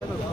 తిప్పించిన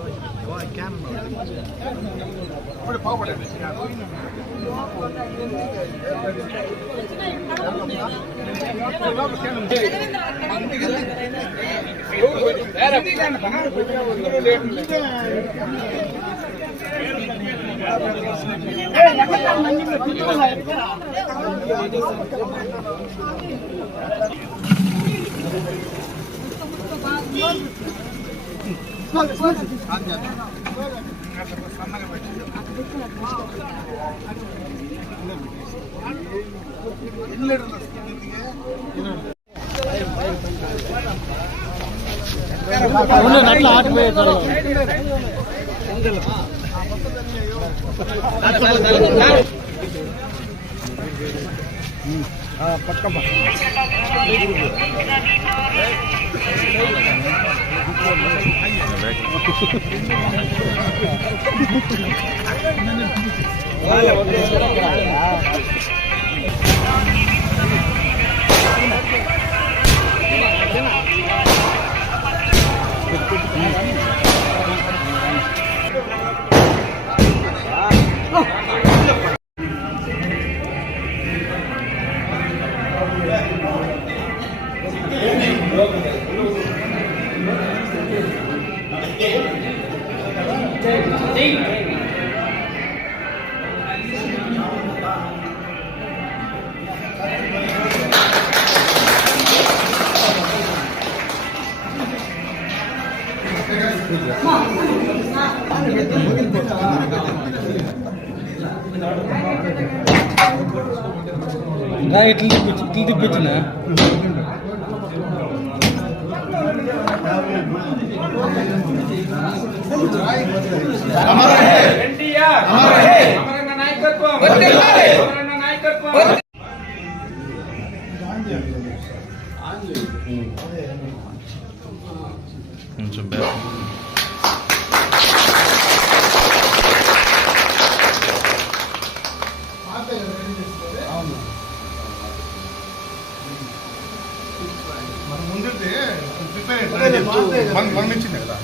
మనం ఇచ్చిందే కదా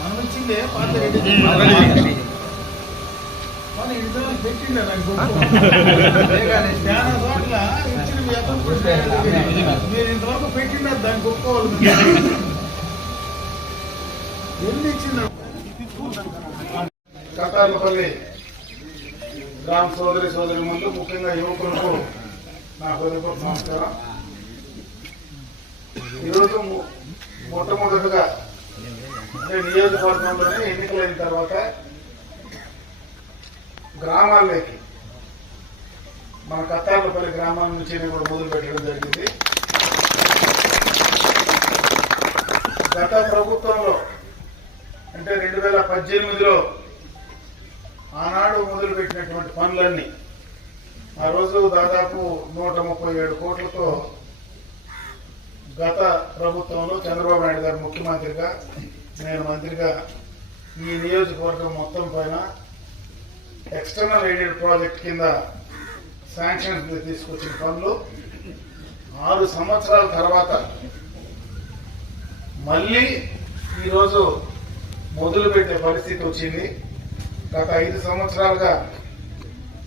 మనం ఇచ్చిందే పాత పెట్టిండే మీరు ఇంతవరకు పెట్టిండ దాన్ని గొప్పవాళ్ళు ఎన్ని ఇచ్చిండ కతార్లపల్లి గ్రామ సోదరి ముందు ముఖ్యంగా యువకులకు నా హృదయపూర్వక నమస్కారం. ఈరోజు మొట్టమొదటిగా అంటే నియోజకవర్గంలోనే ఎన్నికలైన తర్వాత గ్రామాల్లోకి మన కత్తార్లపల్లి గ్రామాల నుంచి కూడా మొదలు పెట్టడం జరిగింది. గత ప్రభుత్వంలో అంటే 2018లో ఆనాడు మొదలుపెట్టినటువంటి పనులన్నీ ఆ రోజు దాదాపు 137 కోట్లతో గత ప్రభుత్వంలో చంద్రబాబు నాయుడు గారు ముఖ్యమంత్రిగా నేను మంత్రిగా ఈ నియోజకవర్గం మొత్తం పైన ఎక్స్టర్నల్ ఎయిడెడ్ ప్రాజెక్ట్ కింద శాంక్షన్స్ తీసుకొచ్చిన పనులు 6 సంవత్సరాల తర్వాత మళ్ళీ ఈరోజు మొదలుపెట్టే పరిస్థితి వచ్చింది. గత 5 సంవత్సరాలుగా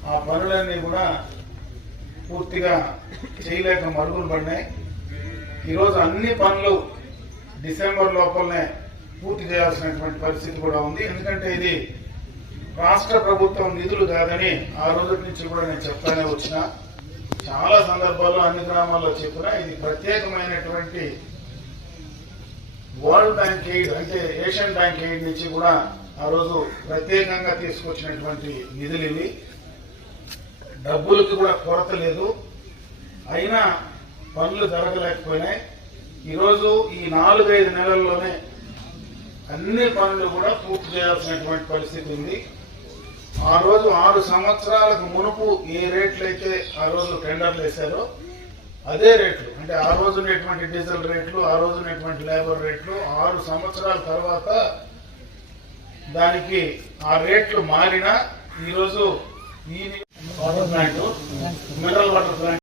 ఆ పనులన్నీ కూడా పూర్తిగా చేయలేక మరుగులు పడినాయి. ఈరోజు అన్ని పనులు డిసెంబర్ లోపలనే పూర్తి చేయాల్సినటువంటి పరిస్థితి కూడా ఉంది. ఎందుకంటే ఇది రాష్ట్ర ప్రభుత్వం నిధులు కాదని ఆ రోజు నుంచి కూడా నేను చెప్తానే వచ్చిన, చాలా సందర్భాల్లో అన్ని గ్రామాల్లో చెప్పినా ఇది ప్రత్యేకమైనటువంటి వరల్డ్ బ్యాంక్ ఎయిడ్ అంటే ఏషియన్ బ్యాంక్ ఎయిడ్ నుంచి కూడా ఆ రోజు ప్రత్యేకంగా తీసుకొచ్చినటువంటి నిధులు ఇవి. డబ్బులకి కూడా కొరత లేదు, అయినా పనులు జరగలేకపోయినాయి. ఈరోజు ఈ 4-5 నెలల్లోనే అన్ని పనులు కూడా పూర్తి చేయాల్సినటువంటి పరిస్థితి ఉంది. ఆ రోజు 6 సంవత్సరాలకు మునుపు ఏ రేట్లు అయితే ఆ రోజు టెండర్లు వేశారో అదే రేట్లు అంటే ఆ రోజు ఉన్నటువంటి డీజిల్ రేట్లు, ఆ రోజు ఉన్నటువంటి లేబర్ రేట్లు 6 సంవత్సరాల తర్వాత దానికి ఆ రేట్లు మారినా ఈరోజు ఈ water plant, mineral water plant